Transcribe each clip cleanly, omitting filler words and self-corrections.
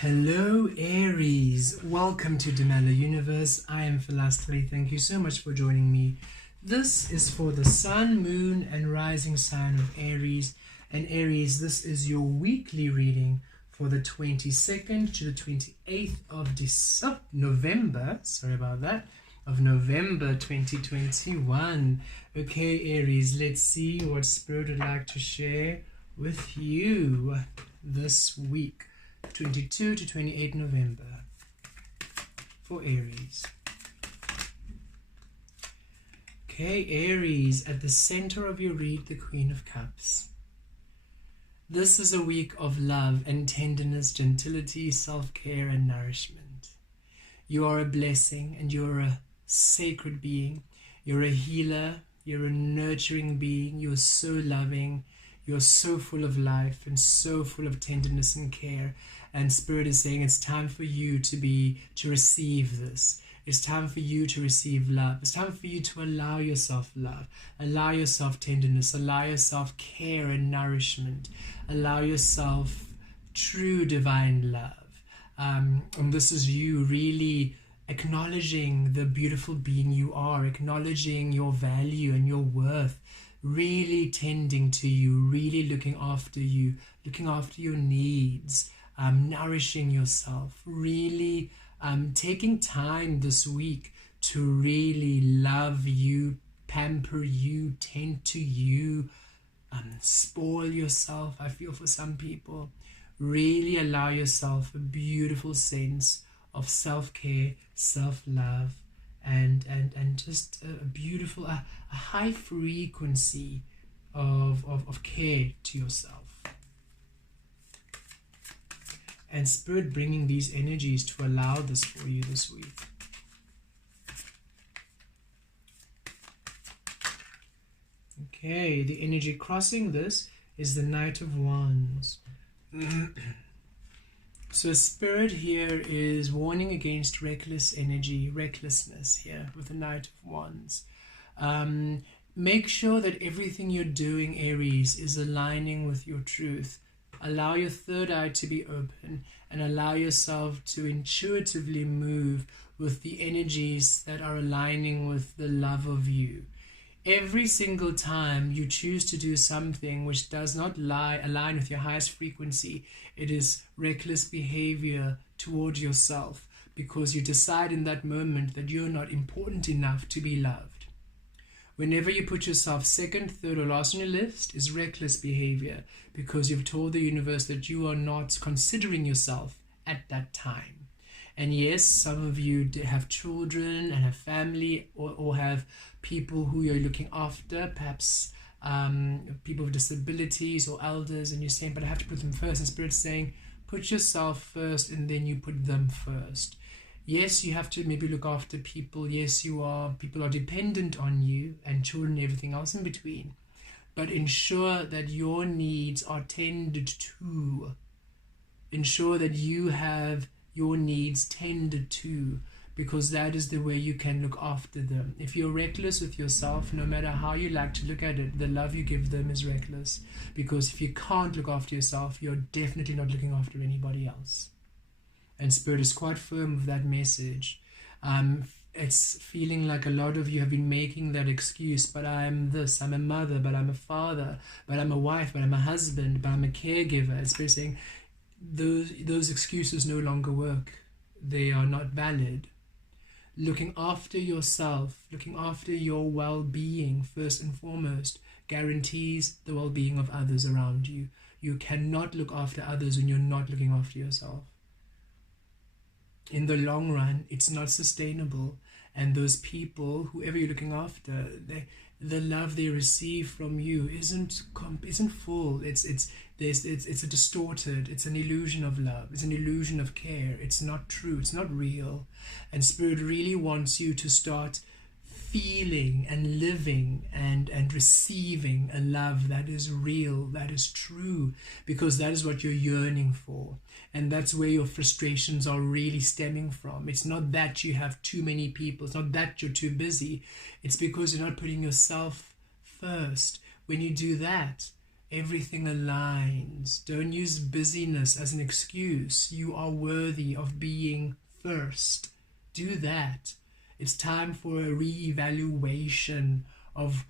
Hello Aries, welcome to Demella Universe. I am Vel Astri. Thank you so much for joining me. This is for the Sun, Moon and Rising sign of Aries. And Aries, this is your weekly reading for the 22nd to the 28th of November. Sorry about that. Of November 2021. Okay Aries, let's see what Spirit would like to share with you this week. 22 to 28 November for Aries. Okay, Aries, at the center of your read, the Queen of Cups. This is a week of love and tenderness, gentility, self-care and nourishment. You are a blessing and you're a sacred being. You're a healer. You're a nurturing being. You're so loving. You're so full of life and so full of tenderness and care. And Spirit is saying it's time for you to receive this. It's time for you to receive love. It's time for you to allow yourself love. Allow yourself tenderness. Allow yourself care and nourishment. Allow yourself true divine love. And this is you really acknowledging the beautiful being you are. Acknowledging your value and your worth. Really tending to you, really looking after you, looking after your needs, nourishing yourself, really taking time this week to really love you, pamper you, tend to you, spoil yourself. I feel for some people, really allow yourself a beautiful sense of self-care, self-love, and just a beautiful, a high frequency of care to yourself. And Spirit bringing these energies to allow this for you this week. Okay, the energy crossing this is the Knight of Wands. So Spirit here is warning against reckless energy, recklessness here with the Knight of Wands. Make sure that everything you're doing, Aries, is aligning with your truth. Allow your third eye to be open and allow yourself to intuitively move with the energies that are aligning with the love of you. Every single time you choose to do something which does not align with your highest frequency, it is reckless behavior towards yourself because you decide in that moment that you're not important enough to be loved. Whenever you put yourself second, third or last on your list is reckless behavior because you've told the universe that you are not considering yourself at that time. And yes, some of you have children and have family or have people who you're looking after, perhaps people with disabilities or elders, and you're saying, but I have to put them first. And Spirit's saying, put yourself first and then you put them first. Yes, you have to maybe look after people. Yes, people are dependent on you and children and everything else in between. But ensure that your needs are tended to. Ensure that you have your needs tended to, because that is the way you can look after them. If you're reckless with yourself, no matter how you like to look at it, the love you give them is reckless. Because if you can't look after yourself, you're definitely not looking after anybody else. And Spirit is quite firm with that message. It's feeling like a lot of you have been making that excuse, but I'm this, I'm a mother, but I'm a father, but I'm a wife, but I'm a husband, but I'm a caregiver. And Spirit saying, those excuses no longer work. They are not valid. Looking after yourself, looking after your well-being first and foremost guarantees the well-being of others around you. You cannot look after others when you're not looking after yourself. In the long run, it's not sustainable. And those people, whoever you're looking after, the love they receive from you isn't full. It's a distorted. It's an illusion of love. It's an illusion of care. It's not true. It's not real. And Spirit really wants you to start feeling and living and receiving a love that is real, that is true, because that is what you're yearning for. And that's where your frustrations are really stemming from. It's not that you have too many people. It's not that you're too busy. It's because you're not putting yourself first. When you do that, Everything aligns. Don't use busyness as an excuse. You are worthy of being first. Do that. It's time for a re-evaluation of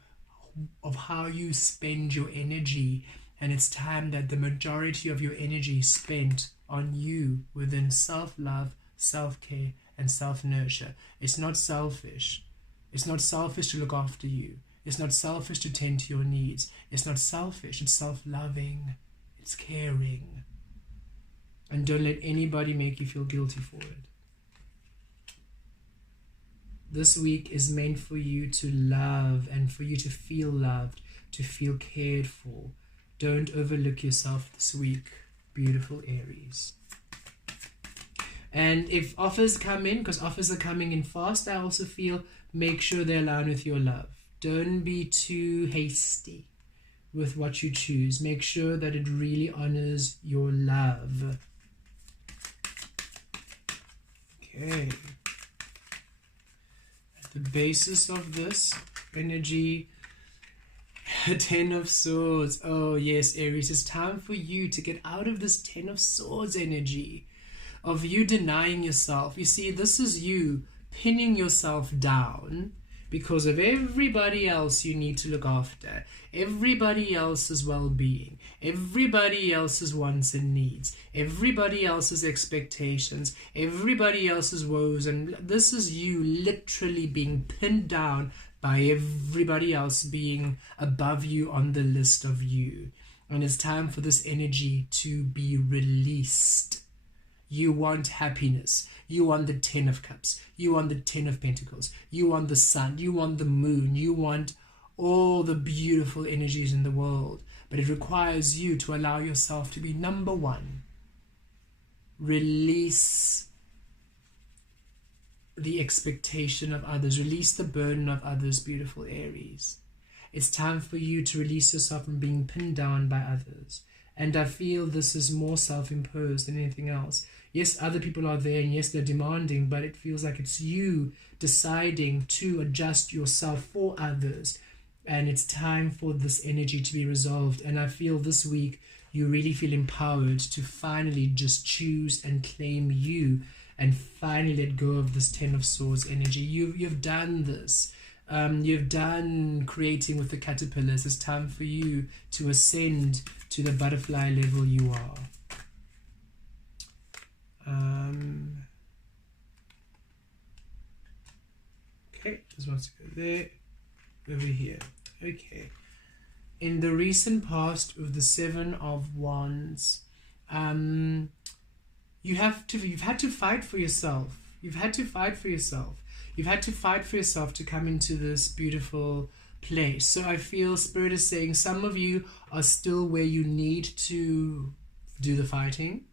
how you spend your energy, and it's time that the majority of your energy is spent on you within self-love, self-care, and self-nurture. It's not selfish. It's not selfish to look after you. It's not selfish to tend to your needs. It's not selfish. It's self-loving. It's caring. And don't let anybody make you feel guilty for it. This week is meant for you to love and for you to feel loved, to feel cared for. Don't overlook yourself this week, beautiful Aries. And if offers come in, because offers are coming in fast, I also feel make sure they align with your love. Don't be too hasty with what you choose. Make sure that it really honors your love. Okay. At the basis of this energy, 10 of Swords. Oh yes, Aries, it's time for you to get out of this 10 of Swords energy of you denying yourself. You see, this is you pinning yourself down because of everybody else you need to look after, everybody else's well-being, everybody else's wants and needs, everybody else's expectations, everybody else's woes, and this is you literally being pinned down by everybody else being above you on the list of you. And it's time for this energy to be released. You want happiness. You want the 10 of Cups. You want the 10 of Pentacles. You want the sun. You want the moon. You want all the beautiful energies in the world. But it requires you to allow yourself to be number one. Release the expectation of others. Release the burden of others, beautiful Aries. It's time for you to release yourself from being pinned down by others. And I feel this is more self-imposed than anything else. Yes, other people are there, and yes, they're demanding, but it feels like it's you deciding to adjust yourself for others. And it's time for this energy to be resolved. And I feel this week you really feel empowered to finally just choose and claim you, and finally let go of this 10 of Swords energy. You've done this. You've done creating with the caterpillars. It's time for you to ascend to the butterfly level you are. Okay, just want to go there, over here. Okay. In the recent past with the 7 of Wands, you've had to fight for yourself. You've had to fight for yourself. You've had to fight for yourself to come into this beautiful place. So I feel Spirit is saying some of you are still where you need to do the fighting.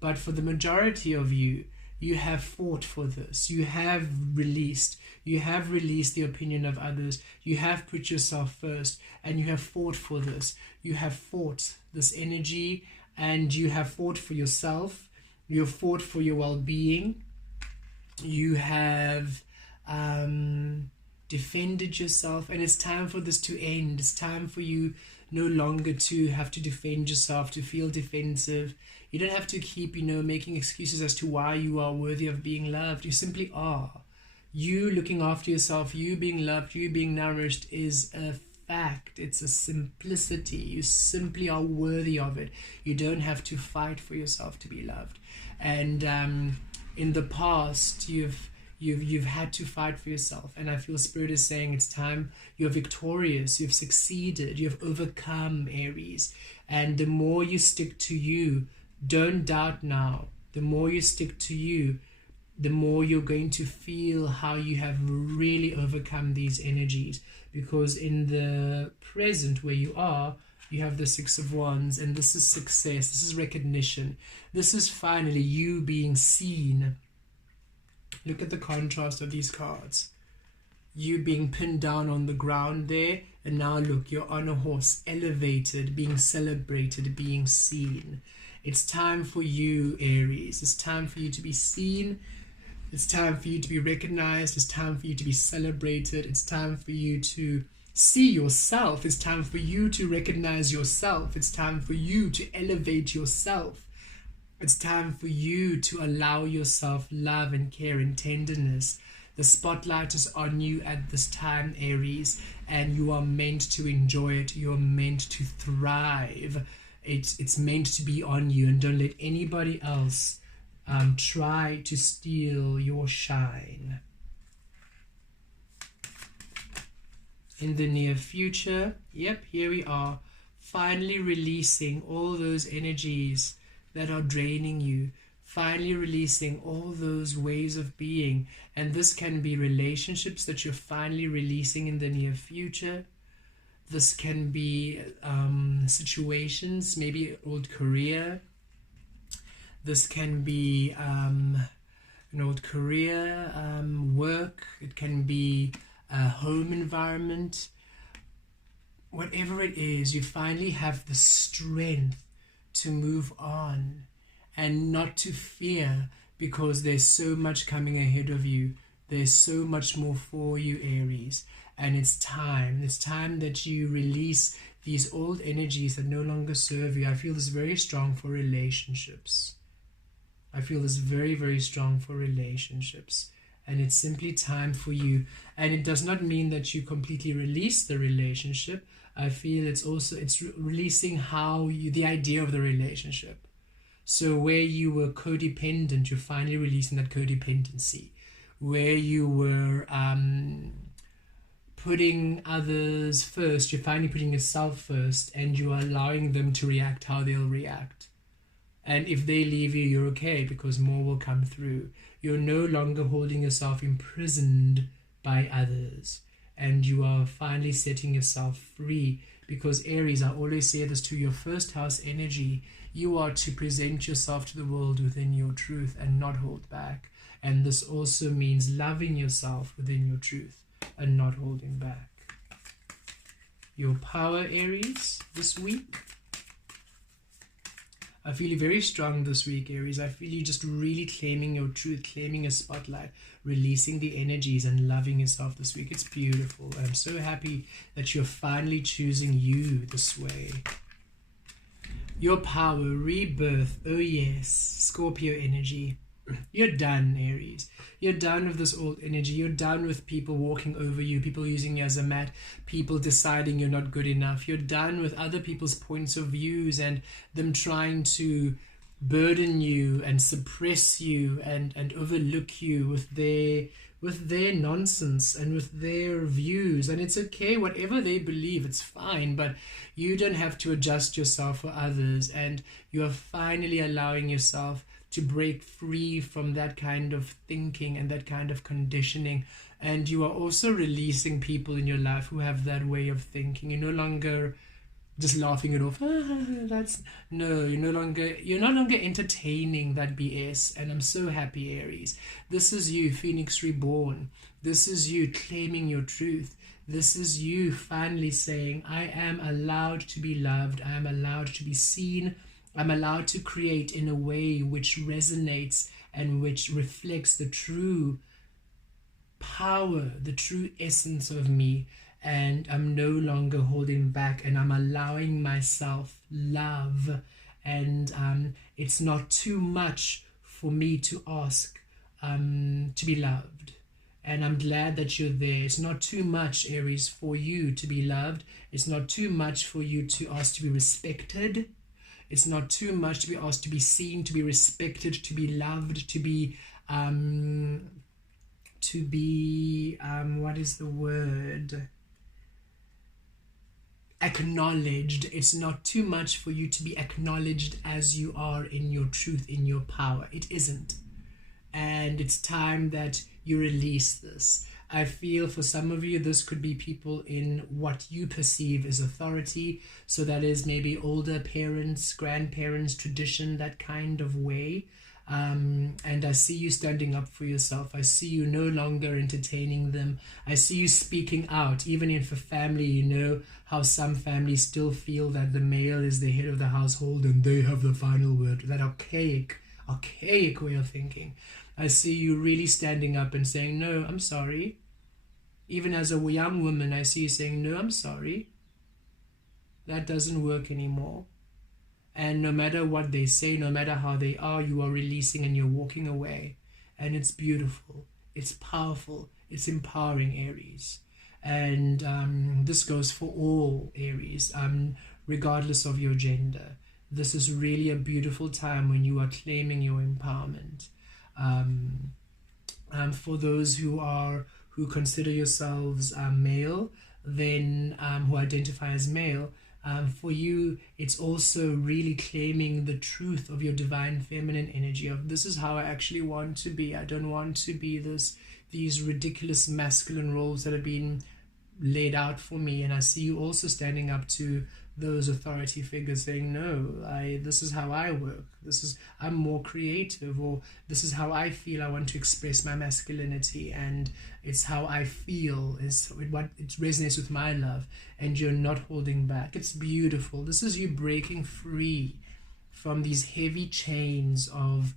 But for the majority of you, you have fought for this. You have released. You have released the opinion of others. You have put yourself first, and you have fought for this. You have fought this energy, and you have fought for yourself. You have fought for your well-being. You have defended yourself, and it's time for this to end. It's time for you no longer to have to defend yourself, to feel defensive. You don't have to keep, making excuses as to why you are worthy of being loved. You simply are. You looking after yourself, you being loved, you being nourished is a fact. It's a simplicity. You simply are worthy of it. You don't have to fight for yourself to be loved. And in the past, you've had to fight for yourself, and I feel Spirit is saying it's time. You're victorious. You've succeeded. You've overcome, Aries. And the more you stick to you, don't doubt now. The more you stick to you, the more you're going to feel how you have really overcome these energies. Because in the present where you are, you have the 6 of Wands, and this is success. This is recognition. This is finally you being seen. Look at the contrast of these cards. You being pinned down on the ground there, and now look, you're on a horse, elevated, being celebrated, being seen. It's time for you, Aries. It's time for you to be seen. It's time for you to be recognized. It's time for you to be celebrated. It's time for you to see yourself. It's time for you to recognize yourself. It's time for you to elevate yourself. It's time for you to allow yourself love and care and tenderness. The spotlight is on you at this time, Aries, and you are meant to enjoy it. You're meant to thrive. It's meant to be on you, and don't let anybody else try to steal your shine. In the near future, yep, here we are, finally releasing all those energies that are draining you, finally releasing all those ways of being. And this can be relationships that you're finally releasing in the near future. This can be situations, maybe old career. This can be an old career, work. It can be a home environment. Whatever it is, you finally have the strength to move on and not to fear, because there's so much coming ahead of you. There's so much more for you, Aries. And it's time that you release these old energies that no longer serve you. I feel this very strong for relationships. I feel this very, very strong for relationships. And it's simply time for you. And it does not mean that you completely release the relationship. I feel it's releasing the idea of the relationship. So where you were codependent, you're finally releasing that codependency. Where you were putting others first, you're finally putting yourself first, and you are allowing them to react how they'll react. And if they leave you, you're okay, because more will come through. You're no longer holding yourself imprisoned by others, and you are finally setting yourself free. Because Aries, I always say this to your first house energy, you are to present yourself to the world within your truth and not hold back. And this also means loving yourself within your truth and not holding back. Your power, Aries, this week. I feel you very strong this week, Aries. I feel you just really claiming your truth, claiming a spotlight, releasing the energies and loving yourself this week. It's beautiful. I'm so happy that you're finally choosing you this way. Your power, rebirth. Oh yes, Scorpio energy. You're done, Aries. You're done with this old energy. You're done with people walking over you, people using you as a mat, people deciding you're not good enough. You're done with other people's points of views and them trying to burden you and suppress you and overlook you with their nonsense and with their views. And it's okay, whatever they believe, it's fine, but you don't have to adjust yourself for others. And you are finally allowing yourself to break free from that kind of thinking and that kind of conditioning. And you are also releasing people in your life who have that way of thinking. You're no longer just laughing it off. You're no longer entertaining that BS. And I'm so happy, Aries. This is you, Phoenix Reborn. This is you claiming your truth. This is you finally saying, I am allowed to be loved. I am allowed to be seen. I'm allowed to create in a way which resonates and which reflects the true power, the true essence of me. And I'm no longer holding back, and I'm allowing myself love. And it's not too much for me to ask to be loved. And I'm glad that you're there. It's not too much, Aries, for you to be loved. It's not too much for you to ask to be respected. It's not too much to be asked to be seen, to be respected, to be loved, to be what is the word? Acknowledged. It's not too much for you to be acknowledged as you are in your truth, in your power. It isn't. And it's time that you release this. I feel for some of you, this could be people in what you perceive as authority. So that is maybe older parents, grandparents, tradition, that kind of way. And I see you standing up for yourself. I see you no longer entertaining them. I see you speaking out. Even if a family, you know how some families still feel that the male is the head of the household and they have the final word. That archaic way of thinking. I see you really standing up and saying, no, I'm sorry. Even as a young woman, I see you saying, no, I'm sorry. That doesn't work anymore. And no matter what they say, no matter how they are, you are releasing and you're walking away. And it's beautiful. It's powerful. It's empowering, Aries. And this goes for all Aries, regardless of your gender. This is really a beautiful time when you are claiming your empowerment. For those who consider yourselves male, then who identify as male, for you, it's also really claiming the truth of your divine feminine energy of this is how I actually want to be. I don't want to be these ridiculous masculine roles that have been laid out for me. And I see you also standing up to those authority figures saying, no, this is how I work. I'm more creative, or this is how I feel I want to express my masculinity, and it's how I feel, it resonates with my love, and you're not holding back. It's beautiful. This is you breaking free from these heavy chains of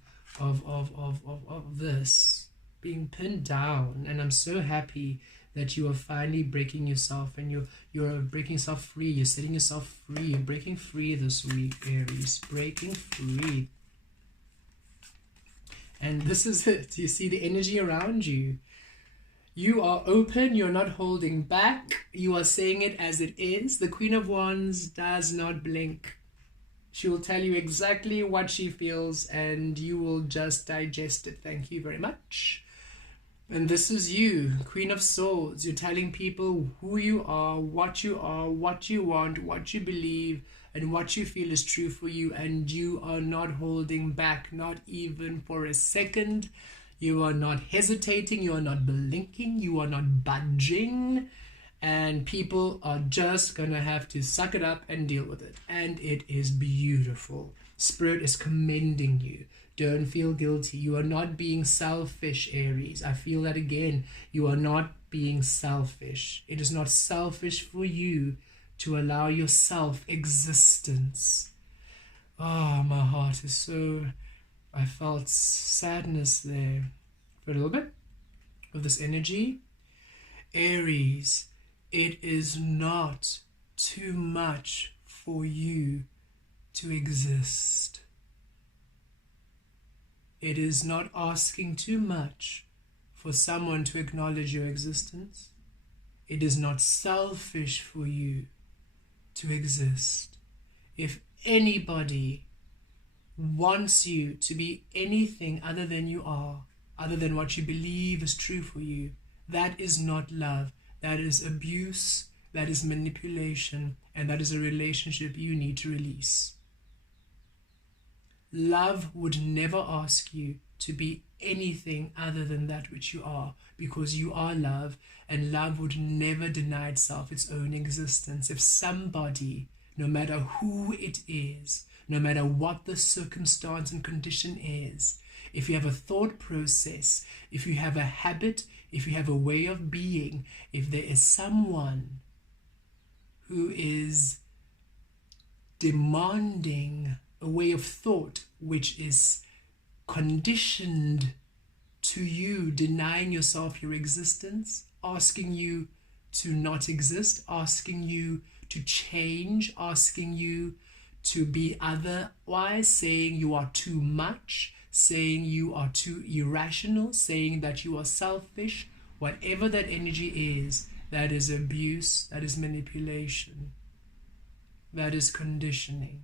this being pinned down. And I'm so happy that you are finally breaking yourself, and you're breaking yourself free. You're setting yourself free. You're breaking free this week, Aries. Breaking free. And this is it. You see the energy around you. You are open. You're not holding back. You are saying it as it is. The Queen of Wands does not blink. She will tell you exactly what she feels, and you will just digest it. Thank you very much. And this is you, Queen of Swords. You're telling people who you are, what you want, what you believe, and what you feel is true for you. And you are not holding back, not even for a second. You are not hesitating. You are not blinking. You are not budging. And people are just going to have to suck it up and deal with it. And it is beautiful. Spirit is commending you. Don't feel guilty. You are not being selfish, Aries. I feel that again. You are not being selfish. It is not selfish for you to allow yourself existence. Oh, my heart is so... I felt sadness there for a little bit of this energy. Aries, it is not too much for you to exist. It is not asking too much for someone to acknowledge your existence. It is not selfish for you to exist. If anybody wants you to be anything other than you are, other than what you believe is true for you, that is not love. That is abuse, that is manipulation, and that is a relationship you need to release. Love would never ask you to be anything other than that which you are, because you are love, and love would never deny itself its own existence. If somebody, no matter who it is, no matter what the circumstance and condition is, if you have a thought process, if you have a habit, if you have a way of being, if there is someone who is demanding a way of thought which is conditioned to you denying yourself your existence, asking you to not exist, asking you to change, asking you to be otherwise, saying you are too much, saying you are too irrational, saying that you are selfish, whatever that energy is, that is abuse, that is manipulation, that is conditioning.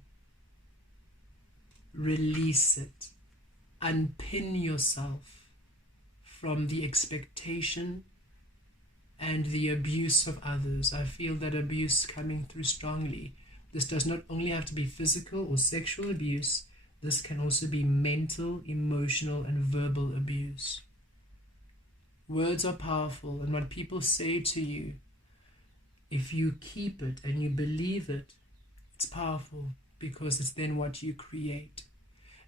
Release it. Unpin yourself from the expectation and the abuse of others. I feel that abuse coming through strongly. This does not only have to be physical or sexual abuse. This can also be mental, emotional, and verbal abuse. Words are powerful, and what people say to you, if you keep it and you believe it, it's powerful, because it's then what you create.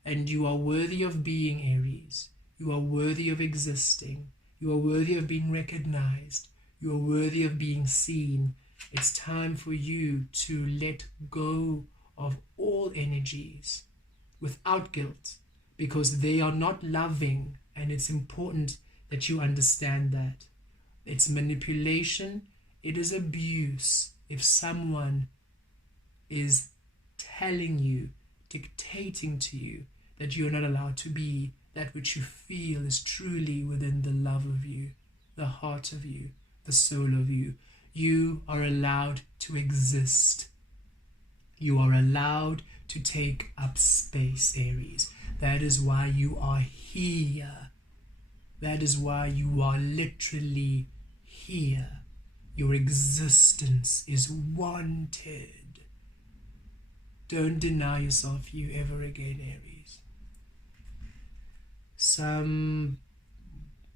And you are worthy of being, Aries. You are worthy of existing. You are worthy of being recognized. You are worthy of being seen. It's time for you to let go of all energies without guilt, because they are not loving, and it's important that you understand that. It's manipulation. It is abuse if someone is telling you, dictating to you, that you're not allowed to be that which you feel is truly within the love of you, the heart of you, the soul of you. You are allowed to exist. You are allowed to take up space, Aries. That is why you are here. That is why you are literally here. Your existence is wanted. Don't deny yourself you ever again, Aries. Some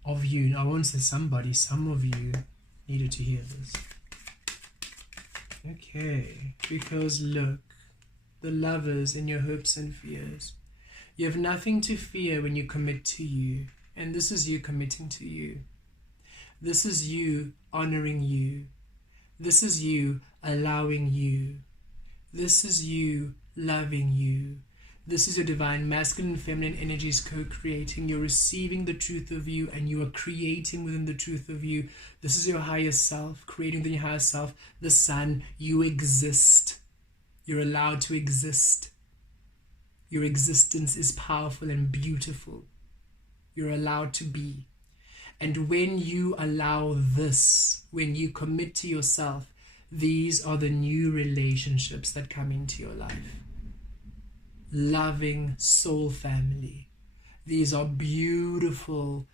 of you, I won't say somebody, some of you needed to hear this. Okay, because look, the lovers in your hopes and fears. You have nothing to fear when you commit to you. And this is you committing to you. This is you honoring you. This is you allowing you. This is you loving you. This is your divine masculine and feminine energies co-creating. You're receiving the truth of you and you are creating within the truth of you. This is your higher self, creating within your higher self, the sun. You exist. You're allowed to exist. Your existence is powerful and beautiful. You're allowed to be. And when you allow this, when you commit to yourself, these are the new relationships that come into your life. Loving soul family. These are beautiful,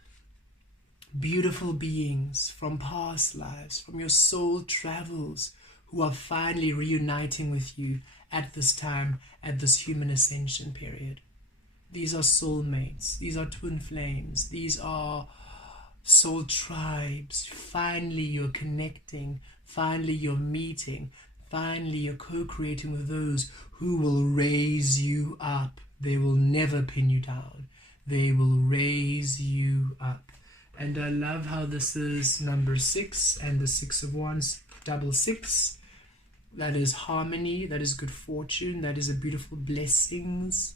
beautiful beings from past lives, from your soul travels, who are finally reuniting with you at this time, at this human ascension period. These are soulmates. These are twin flames. These are soul tribes. Finally, you're connecting. Finally, you're meeting. Finally, you're co-creating with those who will raise you up. They will never pin you down. They will raise you up. And I love how this is number 6 and the 6 of wands, double 6. That is harmony. That is good fortune. That is a beautiful blessings.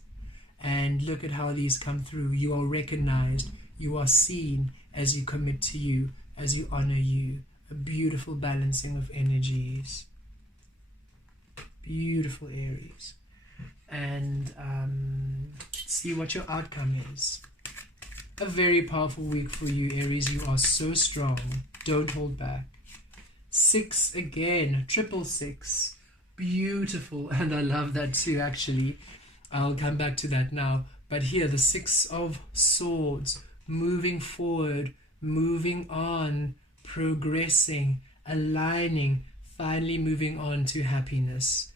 And look at how these come through. You are recognized. You are seen as you commit to you, as you honor you. A beautiful balancing of energies. Beautiful, Aries. And see what your outcome is. A very powerful week for you, Aries. You are so strong. Don't hold back. 6 again, 666. Beautiful. And I love that too, actually. I'll come back to that now. But here, the 6 of swords, moving forward, moving on, progressing, aligning, finally moving on to happiness,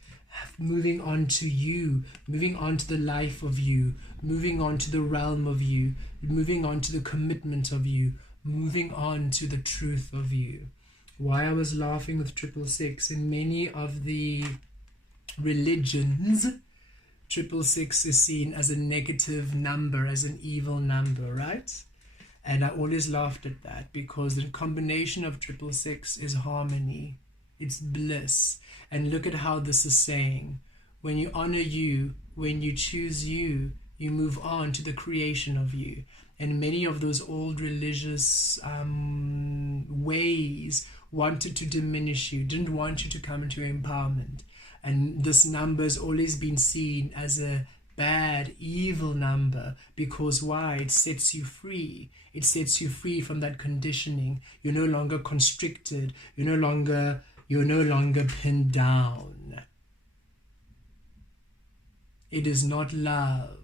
moving on to you, moving on to the life of you, moving on to the realm of you, moving on to the commitment of you, moving on to the truth of you. Why I was laughing with 666, in many of the religions, 666 is seen as a negative number, as an evil number, right? And I always laughed at that because the combination of 666 is harmony. It's bliss. And look at how this is saying, when you honor you, when you choose you, you move on to the creation of you. And many of those old religious ways wanted to diminish you, didn't want you to come into empowerment. And this number has always been seen as a bad, evil number, because why? It sets you free. It sets you free from that conditioning. You're no longer constricted. You're no longer pinned down. It is not love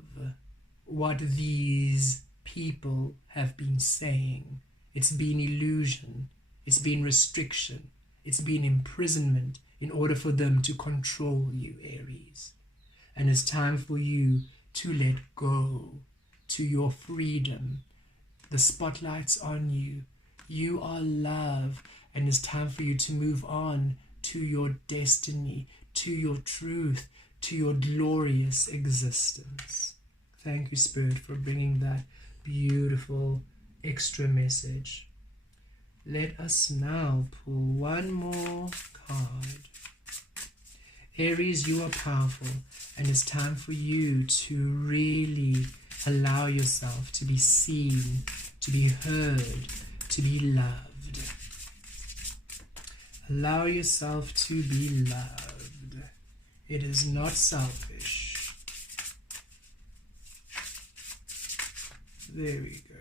what these people have been saying. It's been illusion. It's been restriction. It's been imprisonment in order for them to control you, Aries. And it's time for you to let go to your freedom. The spotlight's on you. You are love. And it's time for you to move on to your destiny, to your truth, to your glorious existence. Thank you, Spirit, for bringing that beautiful extra message. Let us now pull one more card. Aries, you are powerful, and it's time for you to really allow yourself to be seen, to be heard, to be loved. Allow yourself to be loved. It is not selfish. There we go.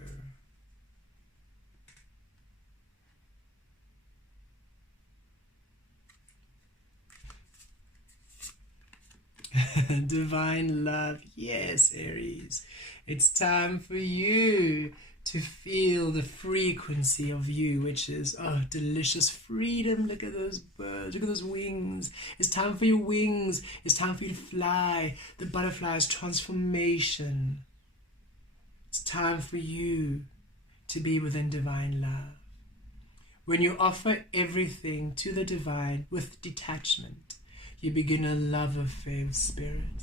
Divine love. Yes, Aries. It's time for you to feel the frequency of you, which is, oh, delicious freedom. Look at those birds. Look at those wings. It's time for your wings. It's time for you to fly. The butterfly is transformation. It's time for you to be within divine love. When you offer everything to the divine with detachment, you begin a love affair with spirit.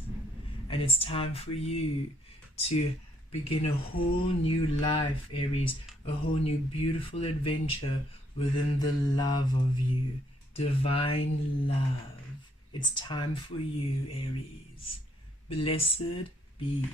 And it's time for you to begin a whole new life, Aries, a whole new beautiful adventure within the love of you. Divine love. It's time for you, Aries. Blessed be.